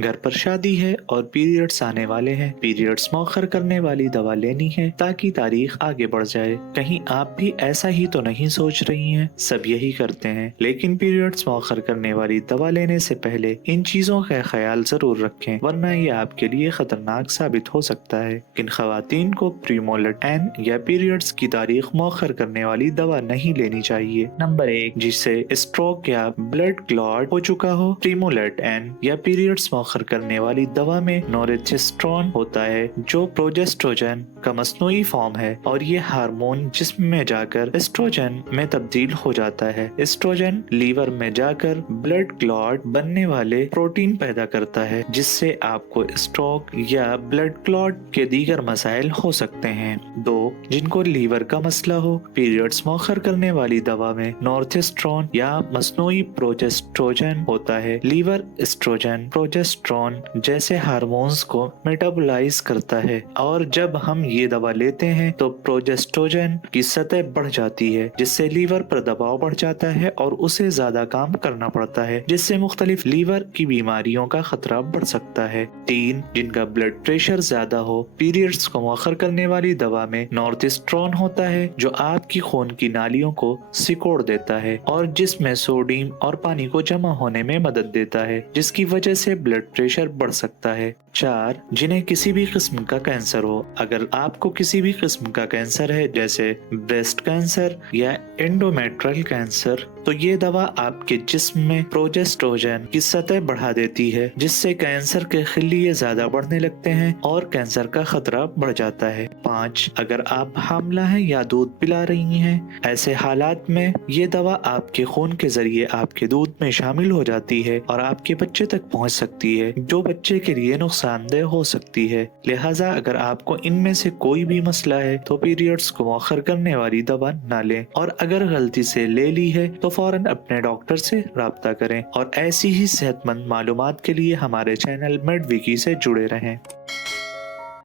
घर पर शादी है और पीरियड्स आने वाले हैं। पीरियड्स मौखर करने वाली दवा लेनी है ताकि तारीख आगे बढ़ जाए। कहीं आप भी ऐसा ही तो नहीं सोच रही हैं? सब यही करते हैं, लेकिन पीरियड्स मौखर करने वाली दवा लेने से पहले इन चीजों का ख्याल जरूर रखें, वरना ये आपके लिए खतरनाक साबित हो सकता है। किन खवातीन को प्रीमोलेट एन या पीरियड्स की तारीख मौखर करने वाली दवा नहीं लेनी चाहिए? नंबर 1, जिसे स्ट्रोक या ब्लड क्लॉट हो चुका हो। प्रीमोलेट एन या पीरियड्स मौखर करने वाली दवा में नोरेथिस्ट्रोन होता है, जो प्रोजेस्ट्रोजन का मस्नूई फॉर्म है, और ये हार्मोन जिस्म में जाकर एस्ट्रोजन में तब्दील हो जाता है। एस्ट्रोजन लीवर में जाकर ब्लड क्लॉट बनने वाले प्रोटीन पैदा करता है, जिससे आपको स्ट्रोक या ब्लड क्लॉट के दीगर मसाइल हो सकते हैं। 2, जिनको लीवर का मसला हो। पीरियड्स मौखर करने वाली दवा में नोरेथिस्ट्रोन या मस्नूई प्रोजेस्ट्रोजन होता है। लीवर एस्ट्रोजन, प्रोजेस्ट्रॉन जैसे हार्मोन्स को मेटाबोलाइज करता है, और जब हम ये दवा लेते हैं तो प्रोजेस्ट्रोजन की सतह बढ़ जाती है, जिससे लीवर पर दबाव बढ़ जाता है और उसे ज्यादा काम करना पड़ता है, जिससे मुख्तलिफ लीवर की बीमारियों का खतरा बढ़ सकता है। 3, जिनका ब्लड प्रेशर ज्यादा हो। पीरियड्स को मौखर करने वाली दवा में नोरेथिस्ट्रोन होता है, जो आपकी खून की नालियों को सिकोड़ देता है और जिसमें सोडियम और पानी को जमा होने में मदद देता है, जिसकी वजह से ब्लड प्रेशर बढ़ सकता है। 4, जिन्हें किसी भी किस्म का कैंसर हो। अगर आपको किसी भी किस्म का कैंसर है, जैसे ब्रेस्ट कैंसर या एंडोमेट्रियल कैंसर, तो ये दवा आपके जिस्म में प्रोजेस्ट्रोजन की सतह बढ़ा देती है, जिससे कैंसर के खिल्लिए ज्यादा बढ़ने लगते हैं और कैंसर का खतरा बढ़ जाता है। 5, अगर आप हामला हैं या दूध पिला रही हैं, ऐसे हालात में ये दवा आपके खून के जरिए आपके दूध में शामिल हो जाती है और आपके बच्चे तक पहुंच सकती है, जो बच्चे के लिए नुकसानदेह हो सकती है। लिहाजा अगर आपको इनमें से कोई भी मसला है तो पीरियड्स को मौखर करने वाली दवा ना लें, और अगर गलती से ले ली है तो फौरन अपने डॉक्टर से राब्ता करें, और ऐसी ही सेहतमंद मालूमात के लिए हमारे चैनल मेडविकी से जुड़े रहें।